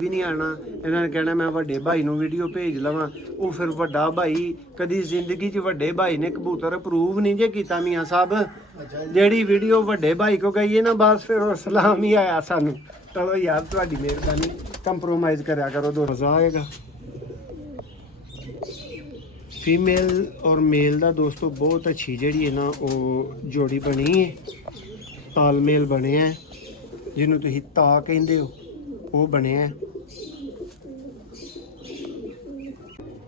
भी नहीं आना, इन्होंने कहना मैं वड्डे भाई नूं वीडियो भेज लवां। वो फिर वड्डा भाई कदी जिंदगी च वड्डे भाई ने कबूतर अप्रूव नहीं जे कीता मियाँ साहब। जेड़ी वीडियो वड्डे भाई को गई है ना बस फिर वो सलाम ही आया सानू। चलो यार तुहाडी मेहरबानी, कंप्रोमाइज़ करया करो, दो मज़ा आएगा। फीमेल और मेल दा दोस्तों बहुत अच्छी जी है ना वो जोड़ी बनी है, तालमेल बने हैं जिन्हों तुसीं ता कहंदे हो वो बने हैं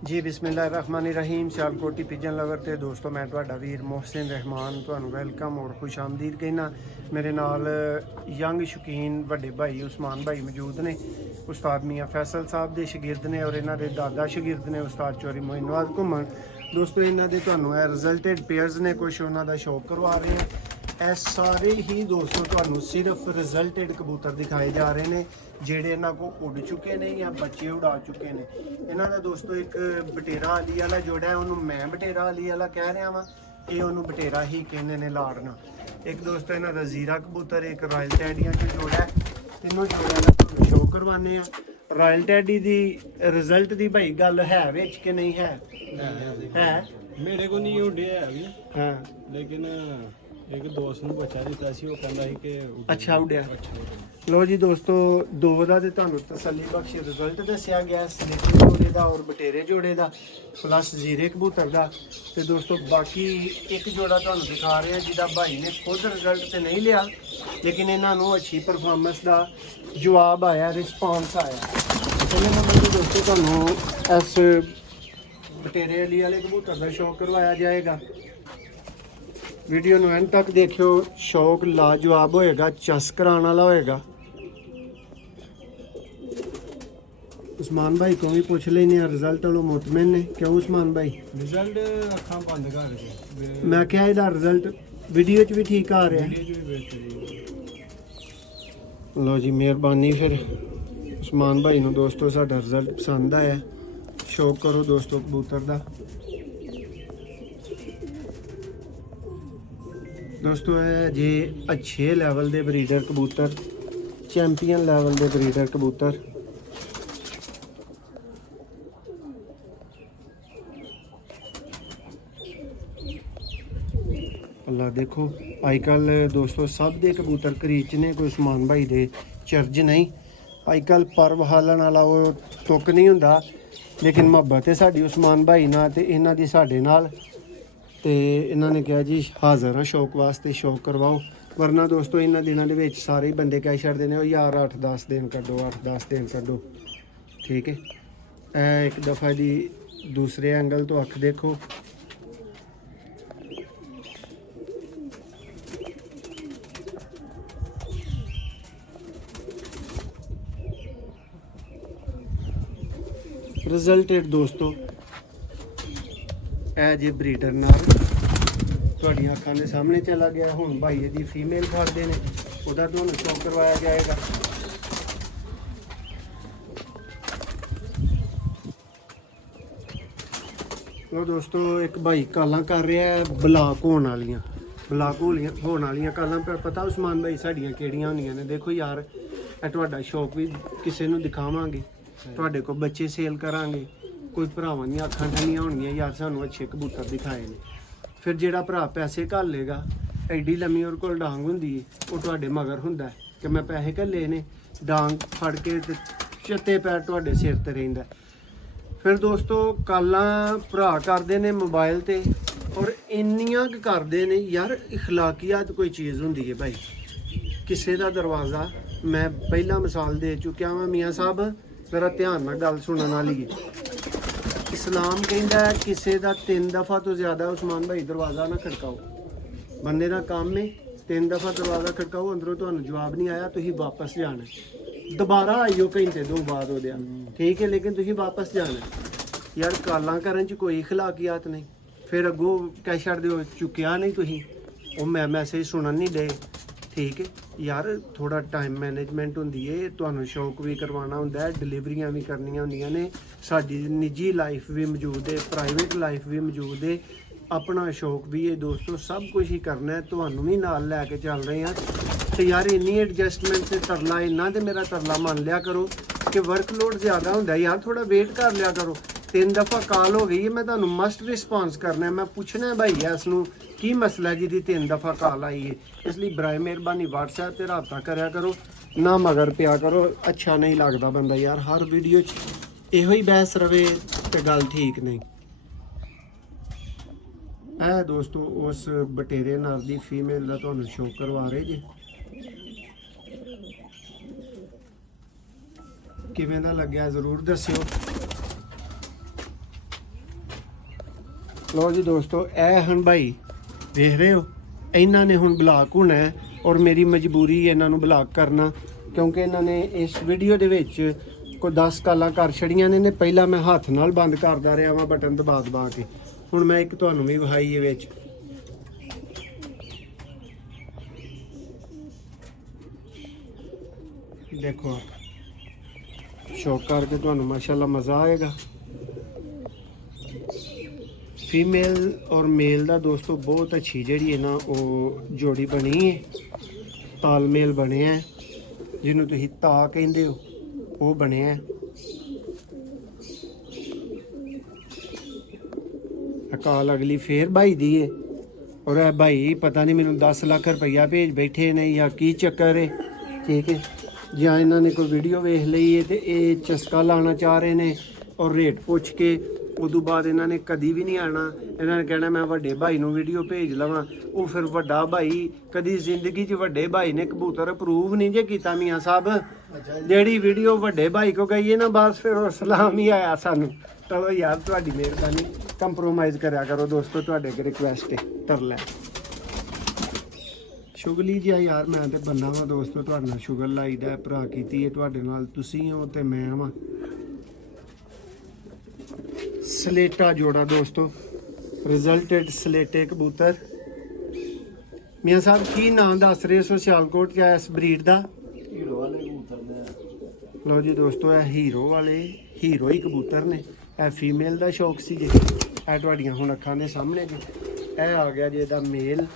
जी। बिस्मिल्लाहिर्रहमानिर्रहीम। सियालकोटी पिजन लवर ते दोस्तों मैं तुहाडा वीर मोहसिन रहमान तुहानू वेलकम और खुश आमदीद कहना। मेरे नाल यंग शौकीन वड्डे भाई उस्मान भाई मौजूद ने, उस्ताद मियाँ फैसल साहब के शगिर्द ने और इन्हों के दादा शगिर्द ने उस्ताद चौधरी मोइनवाज घुमन। दोस्तों इन्हों के तुहानू रिजल्टेड पेयर्स ने कुछ उन्हों का शौक करवा रहे हैं। ਇਹ ਸਾਰੇ ही दोस्तों ਤੁਹਾਨੂੰ सिर्फ रिजल्टेड कबूतर दिखाए जा रहे हैं ਜਿਹੜੇ ਇਹਨਾਂ ਕੋ ਉੱਡ ਚੁੱਕੇ ਨੇ ਜਾਂ ਬੱਚੇ ਉਡਾ ਚੁੱਕੇ ਨੇ। ਇਹਨਾਂ ਦਾ ਦੋਸਤੋ ਇੱਕ ਬਟੇਰਾ ਅਲੀ ਵਾਲਾ ਜੋੜਾ ਹੈ, ਉਹਨੂੰ ਮੈਂ ਬਟੇਰਾ ਅਲੀ ਵਾਲਾ ਕਹਿ ਰਿਹਾ ਵਾਂ, ਇਹ ਉਹਨੂੰ ਬਟੇਰਾ ਹੀ ਕਹਿੰਦੇ ਨੇ ਲਾੜਨਾ। ਇੱਕ ਦੋਸਤੋ ਇਹਨਾਂ ਦਾ ਜ਼ੀਰਾ ਕਬੂਤਰ, ਇੱਕ ਰਾਇਲ ਟੈਡੀਆਂ ਚ ਜੋੜਾ ਹੈ। ਤਿੰਨੋਂ ਜੋੜਿਆਂ ਦਾ ਤੁਹਾਨੂੰ ਸ਼ੋਅ ਕਰਵਾਉਂਦੇ ਆ। ਰਾਇਲ ਟੈਡੀ ਦੀ ਰਿਜ਼ਲਟ ਦੀ ਭਾਈ ਗੱਲ ਹੈ ਵਿੱਚ ਕਿ ਨਹੀਂ ਹੈ? ਹੈ ਮੇਰੇ ਕੋ ਨਹੀਂ ਉੱਡਿਆ ਹੈ ਵੀ, ਹਾਂ ਲੇਕਿਨ एक दोस्त ਨੂੰ ਬੱਚਾ ਦਿੱਤਾ ਸੀ, ਉਹ ਕਹਿੰਦਾ ਸੀ ਕਿ ਅੱਛਾ ਉੱਡਿਆ। ਲੋ ਜੀ ਦੋਸਤੋ ਦੋ ਦਾ ਤੇ ਤੁਹਾਨੂੰ ਤਸੱਲੀ ਬਖਸ਼ ਰਿਜ਼ਲਟ ਦੱਸਿਆ ਗਿਆ, ਸਲੀਪਰ ਜੋੜੇ ਦਾ ਔਰ ਬਟੇਰੇ ਜੋੜੇ ਦਾ ਪਲੱਸ ਜ਼ੀਰੇ ਕਬੂਤਰ ਦਾ। ਤੇ ਦੋਸਤੋ ਬਾਕੀ ਇੱਕ ਜੋੜਾ ਤੁਹਾਨੂੰ ਦਿਖਾ ਰਹੇ ਹਾਂ ਜਿਹਦਾ ਭਾਈ ਨੇ ਖੁਦ ਰਿਜ਼ਲਟ ਤੇ ਨਹੀਂ ਲਿਆ, ਲੇਕਿਨ ਇਹਨਾਂ ਨੂੰ ਅੱਛੀ ਪਰਫਾਰਮੈਂਸ ਦਾ ਜਵਾਬ ਆਇਆ, ਰਿਸਪੌਂਸ ਆਇਆ। ਪਹਿਲੇ ਨੰਬਰ ਤੇ ਦੋਸਤੋ ਤੁਹਾਨੂੰ ਇਸ ਬਟੇਰੇ ਅਲੀ ਵਾਲੇ ਕਬੂਤਰ ਦਾ ਸ਼ੌਕ ਕਰਵਾਇਆ ਜਾਏਗਾ। वीडियो ਨੂੰ ਐਂਡ ਤੱਕ ਦੇਖਿਓ, ਸ਼ੌਕ ਲਾਜਵਾਬ ਹੋਏਗਾ, ਚਸ ਕਰਾਉਣ ਵਾਲਾ ਹੋਏਗਾ। ਉਸਮਾਨ ਭਾਈ को भी पूछ लेने रिजल्ट वालों मुतमिन ने, क्यों उस्मान भाई? ਰਿਜ਼ਲਟ ਅੱਖਾਂ ਬੰਦ ਕਰ ਕੇ मैं क्या ਇਹਦਾ ਰਿਜ਼ਲਟ ਵੀਡੀਓ 'ਚ ਵੀ ਠੀਕ ਆ ਰਿਹਾ। ਵੀਡੀਓ ਵੀ ਬੇਹਤਰੀਨ। ਲਓ ਜੀ ਮਿਹਰਬਾਨੀ। ਫਿਰ ਉਸਮਾਨ ਭਾਈ ਨੂੰ ਦੋਸਤੋ ਸਾਡਾ ਰਿਜ਼ਲਟ ਪਸੰਦ ਆਇਆ, ਸ਼ੌਕ ਕਰੋ ਦੋਸਤੋ ਕਬੂਤਰ ਦਾ। दोस्तों जे अच्छे लैवल के ब्रीडर कबूतर, चैंपियन लैवल के ब्रीडर कबूतर अल्लाह देखो अजकल दोस्तों सब के कबूतर करीच ने, कोई उस्मान भाई दे चर्ज नहीं। अजकल पर वहालन वाला वो तुक नहीं हुंदा, लेकिन मुहब्बत है साडी उस्मान भाई नाल ते इन्हां दी साडे नाल। ਤੇ ਇਹਨਾਂ ਨੇ ਕਿਹਾ ਜੀ ਹਾਜ਼ਰ ਹਾਂ ਸ਼ੌਕ ਵਾਸਤੇ, ਸ਼ੌਕ ਕਰਵਾਓ। ਵਰਨਾ ਦੋਸਤੋ ਇਹਨਾਂ ਦਿਨਾਂ ਦੇ ਵਿੱਚ ਸਾਰੇ ਹੀ ਬੰਦੇ ਕਹਿ ਛੱਡਦੇ ਨੇ ਉਹ ਯਾਰ 8-10 ਦਿਨ ਕੱਢੋ, 8-10 ਦਿਨ ਕੱਢੋ। ਠੀਕ ਹੈ, ਇਹ ਇੱਕ ਦਫਾ ਦੀ ਦੂਸਰੇ ਐਂਗਲ ਤੋਂ ਅੱਖ ਦੇਖੋ। ਰਿਜ਼ਲਟਡ ਦੋਸਤੋ ਇਹ ਜੇ ਬਰੀਡਰ ਨਾਲ ਤੁਹਾਡੀਆਂ ਅੱਖਾਂ ਦੇ ਸਾਹਮਣੇ ਚਲਾ ਗਿਆ। ਹੁਣ ਭਾਈ ਇਹਦੀ ਫੀਮੇਲ ਫੜਦੇ ਨੇ, ਉਹਦਾ ਤੁਹਾਨੂੰ ਸ਼ੌਕ ਕਰਵਾਇਆ ਜਾਏਗਾ। ਉਹ ਦੋਸਤੋ ਇੱਕ ਭਾਈ ਕਾਲਾਂ ਕਰ ਰਿਹਾ ਹੈ ਬਲਾਕ ਹੋਣ ਵਾਲੀਆਂ, ਬਲਾਕ ਹੋਣ ਵਾਲੀਆਂ ਕਾਲਾਂ। ਪਰ ਪਤਾ ਉਸਮਾਨ ਭਾਈ ਸਾਡੀਆਂ ਕਿਹੜੀਆਂ ਹੁੰਦੀਆਂ ਨੇ? ਦੇਖੋ ਯਾਰ ਇਹ ਤੁਹਾਡਾ ਸ਼ੌਕ ਵੀ ਕਿਸੇ ਨੂੰ ਦਿਖਾਵਾਂਗੇ, ਤੁਹਾਡੇ ਕੋਲ ਬੱਚੇ ਸੇਲ ਕਰਾਂਗੇ, ਕੋਈ ਭਰਾਵਾਂ ਦੀਆਂ ਅੱਖਾਂ ਠੰਡੀਆਂ ਹੋਣਗੀਆਂ ਯਾਰ ਸਾਨੂੰ ਅੱਛੇ ਕਬੂਤਰ ਦਿਖਾਏ ਨੇ। ਫਿਰ ਜਿਹੜਾ ਭਰਾ ਪੈਸੇ ਘੱਲੇਗਾ, ਐਡੀ ਲੰਮੀ ਉਹਦੇ ਕੋਲ ਡਾਂਗ ਹੁੰਦੀ ਹੈ, ਉਹ ਤੁਹਾਡੇ ਮਗਰ ਹੁੰਦਾ ਕਿ ਮੈਂ ਪੈਸੇ ਘੱਲੇ ਨੇ, ਡਾਂਗ ਫੜ ਕੇ ਤੇ ਚੱਤੇ ਪੈਰ ਤੁਹਾਡੇ ਸਿਰ ਤੇ ਰਹਿੰਦਾ। ਫਿਰ ਦੋਸਤੋ ਕਾਲਾਂ ਭਰਾ ਕਰਦੇ ਨੇ ਮੋਬਾਈਲ ਤੇ, ਔਰ ਇੰਨੀਆਂ ਕੁ ਕਰਦੇ ਨੇ ਯਾਰ, ਇਖਲਾਕੀਅਤ ਕੋਈ ਚੀਜ਼ ਹੁੰਦੀ ਹੈ ਭਾਈ। ਕਿਸੇ ਦਾ ਦਰਵਾਜ਼ਾ ਮੈਂ ਪਹਿਲਾਂ ਮਿਸਾਲ ਦੇ ਚੁੱਕਿਆ ਵਾਂ, ਮੀਆਂ ਸਾਹਿਬ ਮੇਰਾ ਧਿਆਨ ਨਾਲ ਗੱਲ ਸੁਣਨ ਵਾਲੀ ਹੈ। इस्लाम कहता है किसी का 3 दफ़ा तो ज़्यादा उस्मान भाई दरवाज़ा ना खड़काओ। बंदे का काम है 3 दफ़ा दरवाज़ा खड़काओ, अंदरों तो जवाब नहीं आया, तुम वापस जाना, दोबारा आइयो घंटे 2 बाद हो गया, ठीक है, लेकिन तुम वापस जाना। यार कालां करन च कोई इखलाकियात नहीं। फिर अगों कह छड़ दो चुक्या नहीं, तुम वो मैं मैसेज सुनन नहीं दे। ठीक है यार, थोड़ा टाइम मैनेजमेंट होंदी है, तुहानू शौक भी करवाना होंदा है, डिलीवरियां भी करनियां होंदियां ने, साडी निजी लाइफ भी मौजूद है, प्राइवेट लाइफ भी मौजूद है, अपना शौक भी है दोस्तों, सब कुछ ही करना है। तुहानू भी नाल लैके चल रहे हैं। तो यार इन्नी एडजस्टमेंट से तरला इन्ना तो मेरा तरला मान लिया करो। ਕਿ ਵਰਕਲੋਡ ਜ਼ਿਆਦਾ ਹੁੰਦਾ ਯਾਰ, ਥੋੜਾ ਵੇਟ ਕਰ ਲਿਆ ਕਰੋ। 3 ਦਫਾ ਕਾਲ ਹੋ ਗਈ ਹੈ, ਮੈਂ ਤੁਹਾਨੂੰ ਮਸਟ ਰਿਸਪੌਂਸ ਕਰਨਾ ਹੈ। ਮੈਂ ਪੁੱਛਣਾ ਭਾਈ ਇਸ ਨੂੰ ਕੀ ਮਸਲਾ ਜਿਹਦੀ 3 ਦਫਾ ਕਾਲ ਆਈ ਹੈ। ਇਸ ਲਈ ਬਰਾਏ ਮਿਹਰਬਾਨੀ WhatsApp ਤੇ ਰਾਬਤਾ ਕਰਿਆ ਕਰੋ, ਨਾ ਮਗਰ ਪਿਆ ਕਰੋ। ਅੱਛਾ ਨਹੀਂ ਲੱਗਦਾ ਬੰਦਾ ਯਾਰ, ਹਰ ਵੀਡੀਓ 'ਚ ਇਹੋ ਹੀ ਬਹਿਸ ਰਵੇ ਤੇ ਗੱਲ ਠੀਕ ਨਹੀਂ। ਇਹ ਦੋਸਤੋ ਉਸ ਬਟੇਰੇ ਨਰ ਦੀ ਫੀਮੇਲ ਦਾ ਤੁਹਾਨੂੰ ਸ਼ੋਅ ਕਰਵਾ ਰਹੇ ਜੀ। ਕਿਵੇਂ ਦਾ ਲੱਗਿਆ ਜ਼ਰੂਰ ਦੱਸਿਓ। ਲੋ ਜੀ ਦੋਸਤੋ, ਇਹ ਹਨ ਭਾਈ, ਵੇਖ ਰਹੇ ਹੋ, ਇਹਨਾਂ ਨੇ ਹੁਣ ਬਲਾਕ ਹੋਣਾ ਹੈ ਔਰ ਮੇਰੀ ਮਜਬੂਰੀ ਇਹਨਾਂ ਨੂੰ ਬਲਾਕ ਕਰਨਾ, ਕਿਉਂਕਿ ਇਹਨਾਂ ਨੇ ਇਸ ਵੀਡੀਓ ਦੇ ਵਿੱਚ ਕੋਈ 10 ਕਾਲਾਂ ਕਰ ਛੜੀਆਂ ਨੇ। ਪਹਿਲਾਂ ਮੈਂ ਹੱਥ ਨਾਲ ਬੰਦ ਕਰਦਾ ਰਿਹਾ ਵਾਂ ਬਟਨ ਦਬਾ ਦਬਾ ਕੇ, ਹੁਣ ਮੈਂ ਇੱਕ ਤੁਹਾਨੂੰ ਵੀ ਵਿਖਾਈ ਵਿੱਚ। ਦੇਖੋ ਸ਼ੌਕ ਕਰਕੇ ਤੁਹਾਨੂੰ ਮਾਸ਼ਾਅੱਲਾ ਮਜ਼ਾ ਆਏਗਾ। ਫੀਮੇਲ ਔਰ ਮੇਲ ਦਾ ਦੋਸਤੋ ਬਹੁਤ ਅੱਛੀ ਜਿਹੜੀ ਹੈ ਨਾ ਉਹ ਜੋੜੀ ਬਣੀ ਹੈ, ਤਾਲਮੇਲ ਬਣਿਆ, ਜਿਹਨੂੰ ਤੁਸੀਂ ਤਾ ਕਹਿੰਦੇ ਹੋ ਉਹ ਬਣਿਆ। ਕਾਲ ਅਗਲੀ ਫੇਰ ਭਾਈ ਦੀ ਹੈ ਔਰ ਇਹ ਭਾਈ ਪਤਾ ਨਹੀਂ ਮੈਨੂੰ 10 ਲੱਖ ਰੁਪਈਆ ਭੇਜ ਬੈਠੇ ਨੇ ਜਾਂ ਕੀ ਚੱਕਰ ਹੈ, ਠੀਕ ਹੈ। ਜਾਂ ਇਹਨਾਂ ਨੇ ਕੋਈ ਵੀਡੀਓ ਵੇਖ ਲਈ ਹੈ ਤੇ ਇਹ ਚਸਕਾ ਲਾਉਣਾ ਚਾਹ ਰਹੇ ਨੇ ਔਰ ਰੇਟ ਪੁੱਛ ਕੇ ਉਦੋਂ ਬਾਅਦ ਇਹਨਾਂ ਨੇ ਕਦੀ ਵੀ ਨਹੀਂ ਆਣਾ। ਇਹਨਾਂ ਨੇ ਕਹਿਣਾ ਮੈਂ ਵੱਡੇ ਭਾਈ ਨੂੰ ਵੀਡੀਓ ਭੇਜ ਲਵਾਂ, ਉਹ ਫਿਰ ਵੱਡਾ ਭਾਈ ਕਦੀ ਜ਼ਿੰਦਗੀ 'ਚ ਵੱਡੇ ਭਾਈ ਨੇ ਕਬੂਤਰ ਅਪਰੂਵ ਨਹੀਂ ਜੇ ਕੀਤਾ ਮੀਆਂ ਸਾਹਿਬ। ਜਿਹੜੀ ਵੀਡੀਓ ਵੱਡੇ ਭਾਈ ਕੋ ਗਈ ਹੈ ਨਾ ਬਸ ਫਿਰ ਉਹ ਸਲਾਮ ਹੀ ਆਇਆ ਸਾਨੂੰ। ਚਲੋ ਯਾਰ ਤੁਹਾਡੀ ਮਿਹਰਬਾਨੀ, ਕੰਪਰੋਮਾਈਜ਼ ਕਰਿਆ ਕਰੋ ਦੋਸਤੋ, ਤੁਹਾਡੇ ਅੱਗੇ ਰਿਕੁਐਸਟ ਹੈ ਤਰਲਾ। ਸ਼ੁਗਲੀ ਜੀ ਯਾਰ, ਮੈਂ ਤੇ ਬੰਦਾ ਵਾਂ ਦੋਸਤੋ, ਤੁਹਾਡੇ ਨਾਲ ਸ਼ੁਗਰ ਲਾਈਦਾ ਭਰਾ ਕੀਤੀ ਹੈ ਤੁਹਾਡੇ ਨਾਲ, ਤੁਸੀਂ ਹੋ ਤੇ ਮੈਂ ਵਾਂ। ਸਲੇਟਾ ਜੋੜਾ ਦੋਸਤੋ, ਰਿਜ਼ਲਟਡ ਸਲੇਟੇ ਕਬੂਤਰ। ਮੀਆਂ ਸਾਹਿਬ ਕੀ ਨਾਮ ਦੱਸ ਰਹੇ ਸੋ ਸਿਆਲਕੋਟ 'ਚ ਇਸ ਬਰੀਡ ਦਾ? ਹੀਰੋ ਵਾਲੇ ਕਬੂਤਰ ਨੇ। ਲਓ ਜੀ ਦੋਸਤੋ, ਇਹ ਹੀਰੋ ਵਾਲੇ ਹੀਰੋ ਹੀ ਕਬੂਤਰ ਨੇ। ਇਹ ਫੀਮੇਲ ਦਾ ਸ਼ੌਕ ਸੀ ਜੀ, ਇਹ ਤੁਹਾਡੀਆਂ ਹੁਣ ਅੱਖਾਂ ਦੇ ਸਾਹਮਣੇ ਜੀ। ਇਹ ਆ ਗਿਆ ਜੀ ਇਹਦਾ ਮੇਲ।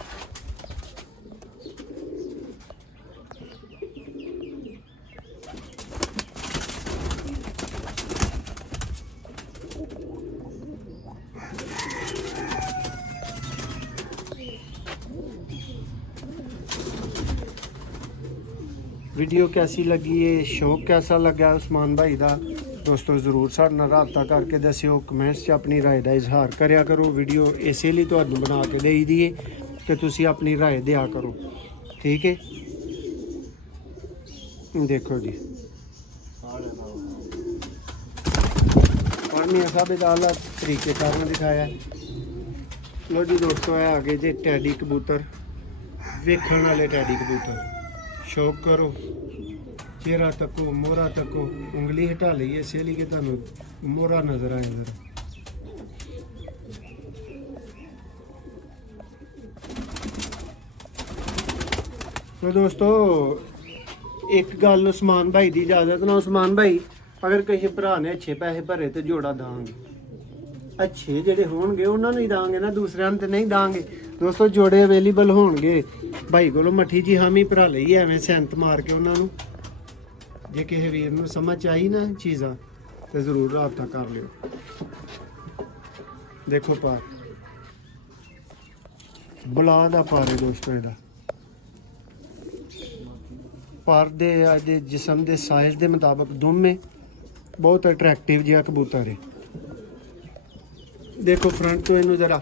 वीडियो कैसी लगी है, शौक कैसा लगा उस्मान भाई का दोस्तों, ज़रूर साडे नाल राबता करके दस्सिओ। कमेंट्स 'च अपनी राय का इजहार करिया करो। वीडियो इसे लिए तुहानूं बना के देई दी है कि तुसीं अपनी राय दिया करो, ठीक है। देखो जी और मियां साहब इहदा आला तरीकेकार ने दिखाया। लो जी दोस्तों, है आगे जे टैडी कबूतर, वेखण वाले टैडी कबूतर। शौक करो, चेहरा तको, मोहरा तको, उंगली हटा लीए इसे लिए कि तुहानूं मोहरा नजर आए जरा। तो दोस्तों एक गल उस्मान भाई की इजाजत ना, उस्मान भाई अगर किसी भरा ने अच्छे पैसे भरे तो जोड़ा दांगे, अच्छे ਜਿਹੜੇ ਹੋਣਗੇ ਉਹਨਾਂ ਨੂੰ ਹੀ ਦਾਂਗੇ ਨਾ, ਦੂਸਰਿਆਂ ਨੂੰ ਤੇ ਨਹੀਂ ਦਾਂਗੇ। ਦੋਸਤੋ ਜੋੜੇ ਅਵੇਲੇਬਲ ਹੋਣਗੇ ਭਾਈ ਕੋਲੋਂ, ਮੱਠੀ ਜੀ ਹਾਮੀ ਭਰਾ ਲਈ ਐਵੇਂ ਸੈਂਤ ਮਾਰ ਕੇ ਉਹਨਾਂ ਨੂੰ। ਜੇ ਕਿਸੇ ਵੀਰ ਨੂੰ ਸਮਝ ਆਈ ਨਾ ਚੀਜ਼ਾਂ ਤੇ ਜ਼ਰੂਰ ਰਾਬਤਾ ਕਰ ਲਿਓ। ਦੇਖੋ ਪਾਰ ਬਲਾ ਦਾ ਪਾਰ ਹੈ ਦੋਸਤੋ, ਇਹਦਾ ਪਾਰ ਦੇ ਜਿਸਮ ਦੇ ਸਾਈਜ਼ ਦੇ ਮੁਤਾਬਕ ਦੋਵੇਂ ਬਹੁਤ ਅਟਰੈਕਟਿਵ ਜਿਹਾ ਕਬੂਤਰ ਹੈ। देखो फ्रंट तो इनू जरा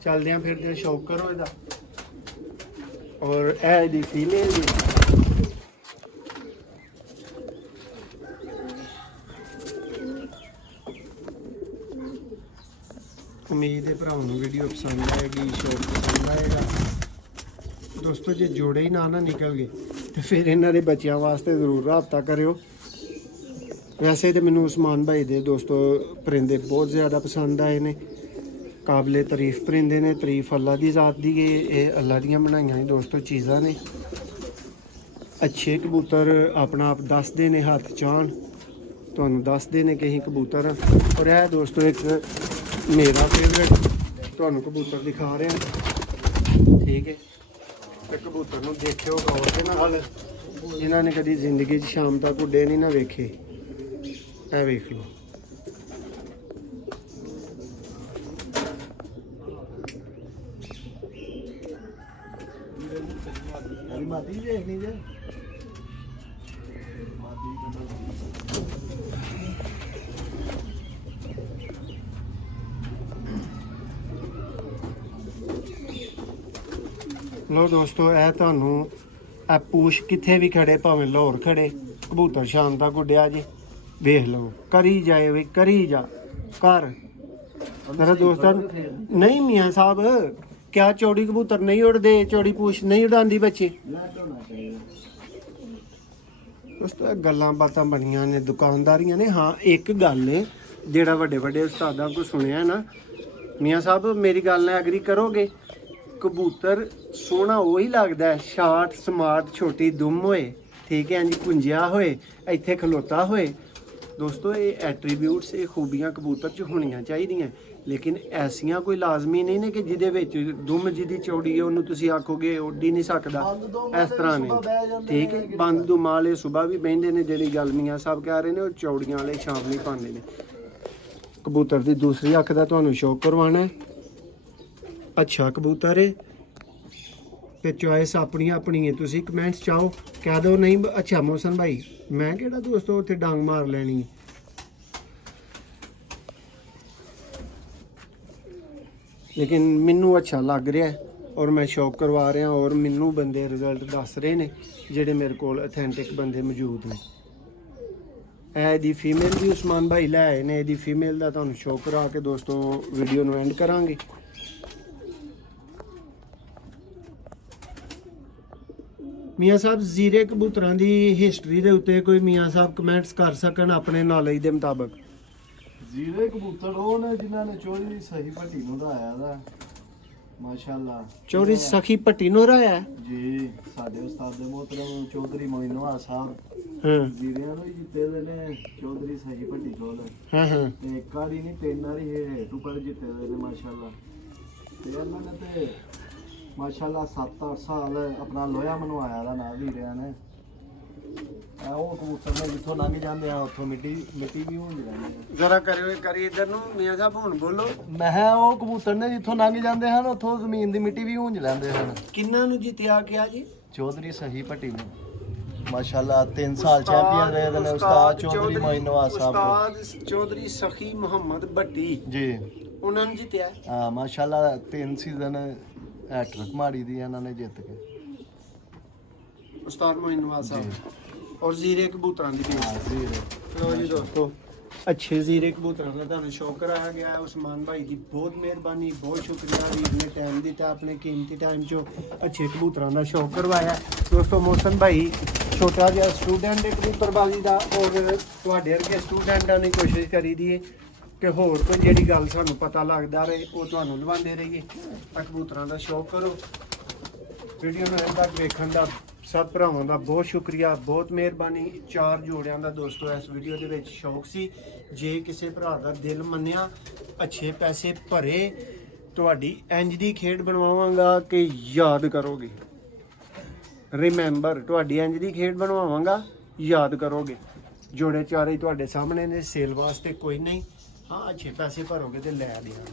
चलदे फिरदे शौक करो इहदा। और ए दी फीमेल दी उम्मीद है भरावां नूं वीडियो पसंद आएगी, शौक पसंद आएगा दोस्तों। जे जोड़े ही ना निकल गए तो फिर इन्हां दे बच्चियां वास्ते जरूर राबता करियो। वैसे तो मैनू उस्मान भाई दे दोस्तों परिंदे बहुत ज़्यादा पसंद आए ने, काबिले तारीफ परिंदे ने, तारीफ अल्लाह की ज़ात दी है, ये अल्लाह दियां बनाइयां दोस्तों चीज़ां ने। अच्छे कबूतर अपना आप दसदे ने, हथ चाहन तुहानूं दसदे ने कहीं कबूतर। और यह दोस्तों एक मेरा फेवरेट तुहानूं कबूतर दिखा रहे हैं, ठीक है। तो कबूतर नूं देखियो गौर दे नाल, इन्हां ने कदी जिंदगी च शाम तक उड्डे नहीं ना वेखे। ਇਹ ਵੇਖ ਲਓ ਮਾਦੀ ਦੇਖਣੀ ਜੇ ਲੋ ਦੋਸਤੋ, ਇਹ ਤੁਹਾਨੂੰ ਇਹ ਪੂਛ ਕਿੱਥੇ ਵੀ ਖੜੇ, ਭਾਵੇਂ ਲਾਹੌਰ ਖੜੇ, ਕਬੂਤਰ ਸ਼ਾਨ ਦਾ ਗੁੱਡਿਆ ਜੀ, ਵੇਖ ਲਓ, ਕਰੀ ਜਾਏ ਵੀ ਕਰੀ ਜਾ ਕਰ ਮੇਰਾ ਦੋਸਤਾਂ। ਨਹੀਂ ਮੀਆਂ ਸਾਹਿਬ, ਕਿਆ ਚੌੜੀ ਕਬੂਤਰ ਨਹੀਂ ਉੜਦੇ, ਚੌੜੀ ਪੂਛ ਨਹੀਂ ਉਡਾਉਂਦੀ ਬੱਚੇ। ਦੋਸਤੋ ਇਹ ਗੱਲਾਂ ਬਾਤਾਂ ਬਣੀਆਂ ਨੇ, ਦੁਕਾਨਦਾਰੀਆਂ ਨੇ। ਹਾਂ ਇੱਕ ਗੱਲ ਹੈ, ਜਿਹੜਾ ਵੱਡੇ ਵੱਡੇ ਉਸਤਾਦਾਂ ਕੋਲ ਸੁਣਿਆ ਨਾ, ਮੀਆਂ ਸਾਹਿਬ ਮੇਰੀ ਗੱਲ ਨਾਲ ਐਗਰੀ ਕਰੋਗੇ, ਕਬੂਤਰ ਸੋਹਣਾ ਉਹੀ ਲੱਗਦਾ ਸ਼ਾਰਟ ਸਮਾਰਟ ਛੋਟੀ ਦੁਮ ਹੋਏ, ਠੀਕ ਹੈ ਜੀ, ਪੁੰਜਿਆ ਹੋਏ, ਇੱਥੇ ਖਲੋਤਾ ਹੋਏ। ਦੋਸਤੋ ਇਹ ਐਟਰੀਬਿਊਟਸ, ਇਹ ਖੂਬੀਆਂ ਕਬੂਤਰ 'ਚ ਹੋਣੀਆਂ ਚਾਹੀਦੀਆਂ, ਲੇਕਿਨ ਐਸੀਆਂ ਕੋਈ ਲਾਜ਼ਮੀ ਨਹੀਂ ਨੇ ਕਿ ਜਿਹਦੇ ਵਿੱਚ ਦੁਮ ਜਿਹਦੀ ਚੌੜੀ ਹੈ ਉਹਨੂੰ ਤੁਸੀਂ ਆਖੋਗੇ ਉੱਡ ਹੀ ਨਹੀਂ ਸਕਦਾ, ਇਸ ਤਰ੍ਹਾਂ ਨਹੀਂ, ਠੀਕ ਹੈ। ਬੰਦ ਦੁਮਾਂ ਵਾਲੇ ਸੁਬਾਹ ਵੀ ਬਹਿੰਦੇ ਨੇ, ਜਿਹੜੀ ਗੱਲ ਮੀਆਂ ਸਾਹਿਬ ਕਹਿ ਰਹੇ ਨੇ ਉਹ ਚੌੜੀਆਂ ਵਾਲੇ ਸ਼ਾਮ ਨਹੀਂ ਪਾਉਂਦੇ ਨੇ। ਕਬੂਤਰ ਦੀ ਦੂਸਰੀ ਅੱਖ ਦਾ ਤੁਹਾਨੂੰ ਸ਼ੌਕ ਕਰਵਾਉਣਾ ਹੈ, ਅੱਛਾ ਕਬੂਤਰ ਹੈ ਤੇ ਚੋਇਸ ਆਪਣੀ ਆਪਣੀ ਹੈ। ਤੁਸੀਂ ਕਮੈਂਟਸ ਚਾਹੋ ਕਹਿ ਦਿਓ ਨਹੀਂ ਅੱਛਾ ਮੋਹਸਨ ਭਾਈ, ਮੈਂ ਕਿਹੜਾ ਦੋਸਤੋ ਉੱਥੇ ਡਾਂਗ ਮਾਰ ਲੈਣੀ। ਲੇਕਿਨ ਮੈਨੂੰ ਅੱਛਾ ਲੱਗ ਰਿਹਾ ਹੈ ਔਰ ਮੈਂ ਸ਼ੌਕ ਕਰਵਾ ਰਿਹਾ, ਔਰ ਮੈਨੂੰ ਬੰਦੇ ਰਿਜ਼ਲਟ ਦੱਸ ਰਹੇ ਨੇ ਜਿਹੜੇ ਮੇਰੇ ਕੋਲ ਅਥੈਂਟਿਕ ਬੰਦੇ ਮੌਜੂਦ ਨੇ। ਇਹਦੀ ਫੀਮੇਲ ਵੀ ਉਸਮਾਨ ਭਾਈ ਲੈ ਆਏ ਨੇ, ਇਹਦੀ ਫੀਮੇਲ ਦਾ ਤੁਹਾਨੂੰ ਸ਼ੌਕ ਕਰਾ ਕੇ ਦੋਸਤੋ ਵੀਡੀਓ ਨੂੰ ਐਂਡ ਕਰਾਂਗੇ। ਮੀਆਂ ਸਾਹਿਬ ਜ਼ੀਰੇ ਕਬੂਤਰਾਂ ਦੀ ਹਿਸਟਰੀ ਦੇ ਉੱਤੇ ਕੋਈ ਮੀਆਂ ਸਾਹਿਬ ਕਮੈਂਟਸ ਕਰ ਸਕਣ ਆਪਣੇ ਨੌਲੇਜ ਦੇ ਮੁਤਾਬਕ। ਜ਼ੀਰੇ ਕਬੂਤਰ ਉਹ ਨੇ ਜਿਨ੍ਹਾਂ ਨੇ ਚੋਰੀ ਦੀ ਸਹੀ ਭੱਟੀ ਨੂੰ ਹਰਾਇਆ ਦਾ, ਮਾਸ਼ਾਅੱਲਾ। ਚੋਰੀ ਸਖੀ ਭੱਟੀ ਨੂੰ ਹਰਾਇਆ ਜੀ, ਸਾਡੇ ਉਸਤਾਦ ਦੇ ਮੋਹਤਰਮ ਚੌਧਰੀ ਮੋਇਨਵਾ ਸਾਹਿਬ ਹਾਂ ਜ਼ੀਰਿਆਂ ਨੂੰ ਹੀ ਜਿੱਤੇ ਦੇ ਨੇ, ਚੌਧਰੀ ਸਹੀ ਭੱਟੀ ਕੋਲ। ਹਾਂ ਹਾਂ ਤੇ ਇੱਕ ਵਾਰੀ ਨਹੀਂ, ਤਿੰਨ ਵਾਰੀ ਇਹ ਉੱਪਰ ਜਿੱਤੇ ਦੇ ਨੇ ਮਾਸ਼ਾਅੱਲਾ। ਤੇ ਇਹਨਾਂ ਨੇ ਤੇ ਮਾਸ਼ਾਅੱਲਾ 7-8 ਸਾਲ ਆਪਣਾ ਲੋਹਾ ਮਨਵਾਇਆ ਦਾ ਨਾ ਵੀਰਿਆਂ ਨੇ। ਉਹ ਕਬੂਤਰ ਨੇ ਜਿੱਥੋਂ ਲੰਘ ਜਾਂਦੇ ਆ ਉੱਥੋਂ ਮਿੱਟੀ ਵੀ ਹੁੰਦੀ ਰਹਿੰਦੀ। ਜ਼ਰਾ ਕਰਿਓ ਕਰੀ ਇਧਰ ਨੂੰ ਮੀਆਂ ਸਾਹਿਬ, ਹੁਣ ਬੋਲੋ। ਮੈਂ ਕਿਹਾ ਉਹ ਕਬੂਤਰ ਨੇ ਜਿੱਥੋਂ ਲੰਘ ਜਾਂਦੇ ਹਨ ਉੱਥੋਂ ਜ਼ਮੀਨ ਦੀ ਮਿੱਟੀ ਵੀ ਹੁੰਜ ਲੈਂਦੇ ਹਨ। ਕਿੰਨਾਂ ਨੂੰ ਜਿੱਤਿਆ ਕਿਹਾ ਜੀ? ਚੌਧਰੀ ਸਹੀ ਭੱਟੀ ਨੂੰ ਮਾਸ਼ਾਅੱਲਾ 3 ਸਾਲ ਚੈਂਪੀਅਨ ਰਹੇ ਨੇ ਉਸਤਾਦ ਚੌਧਰੀ ਮੋਇਨਵਾ ਸਾਹਿਬ। ਉਸਤਾਦ ਚੌਧਰੀ ਸਖੀ ਮੁਹੰਮਦ ਭੱਟੀ ਜੀ, ਉਹਨਾਂ ਨੂੰ ਜਿੱਤਿਆ। ਹਾਂ ਮਾਸ਼ਾਅੱਲਾ 3 ਸੀਜ਼ਨ ਹੈਟ੍ਰਿਕ ਮਾਰੀ ਦੀ ਇਹਨਾਂ ਨੇ ਜਿੱਤ ਕੇ, ਉਸਤਾਦ ਮੋਇਨਵਾ ਸਾਹਿਬ। ਔਰ ਜ਼ੀਰੇ ਕਬੂਤਰਾਂ ਦੀ ਵੀ। ਜ਼ੀਰੇ ਲੋ ਜੀ ਦੋਸਤੋ, ਅੱਛੇ ਜ਼ੀਰੇ ਕਬੂਤਰਾਂ ਦਾ ਤੁਹਾਨੂੰ ਸ਼ੌਕ ਕਰਾਇਆ ਗਿਆ ਹੈ। ਉਸਮਾਨ ਭਾਈ ਦੀ ਬਹੁਤ ਮਿਹਰਬਾਨੀ, ਬਹੁਤ ਸ਼ੁਕਰੀਆ ਵੀਰ ਨੇ ਟਾਈਮ ਦਿੱਤਾ, ਆਪਣੇ ਕੀਮਤੀ ਟਾਈਮ 'ਚੋਂ ਅੱਛੇ ਕਬੂਤਰਾਂ ਦਾ ਸ਼ੌਕ ਕਰਵਾਇਆ। ਦੋਸਤੋ ਮੋਹਸਨ ਭਾਈ ਛੋਟਾ ਜਿਹਾ ਸਟੂਡੈਂਟ ਹੈ ਕਬੂਤਰਬਾਜ਼ੀ ਦਾ, ਔਰ ਤੁਹਾਡੇ ਵਰਗੇ ਸਟੂਡੈਂਟਾਂ ਨੇ ਕੋਸ਼ਿਸ਼ ਕਰੀ ਦੀ ਹੈ ਕਿ ਹੋਰ ਕੋਈ ਜਿਹੜੀ ਗੱਲ ਸਾਨੂੰ ਪਤਾ ਲੱਗਦਾ ਰਹੇ ਉਹ ਤੁਹਾਨੂੰ ਲਵਾਉਂਦੇ ਰਹੀਏ। ਕਬੂਤਰਾਂ ਦਾ ਸ਼ੌਕ ਕਰੋ। ਵੀਡੀਓ ਨੂੰ ਐਂਡ ਤੱਕ ਵੇਖਣ ਦਾ ਸਭ ਭਰਾਵਾਂ ਦਾ ਬਹੁਤ ਸ਼ੁਕਰੀਆ, ਬਹੁਤ ਮਿਹਰਬਾਨੀ। 4 ਜੋੜਿਆਂ ਦਾ ਦੋਸਤੋ ਇਸ ਵੀਡੀਓ ਦੇ ਵਿੱਚ ਸ਼ੌਕ ਸੀ। ਜੇ ਕਿਸੇ ਭਰਾ ਦਾ ਦਿਲ ਮੰਨਿਆ, ਅੱਛੇ ਪੈਸੇ ਭਰੇ, ਤੁਹਾਡੀ ਇੰਜ ਦੀ ਖੇਡ ਬਣਵਾਵਾਂਗਾ ਕਿ ਯਾਦ ਕਰੋਗੇ। ਰਿਮੈਂਬਰ, ਤੁਹਾਡੀ ਇੰਜ ਦੀ ਖੇਡ ਬਣਵਾਵਾਂਗਾ, ਯਾਦ ਕਰੋਗੇ। ਜੋੜੇ ਚਾਰੇ ਤੁਹਾਡੇ ਸਾਹਮਣੇ ਨੇ, ਸੇਲ ਵਾਸਤੇ ਕੋਈ ਨਹੀਂ। ਹਾਂ ਅੱਛੇ ਪੈਸੇ ਭਰੋਗੇ ਤੇ ਲੈ ਦਿਆਂਗੇ।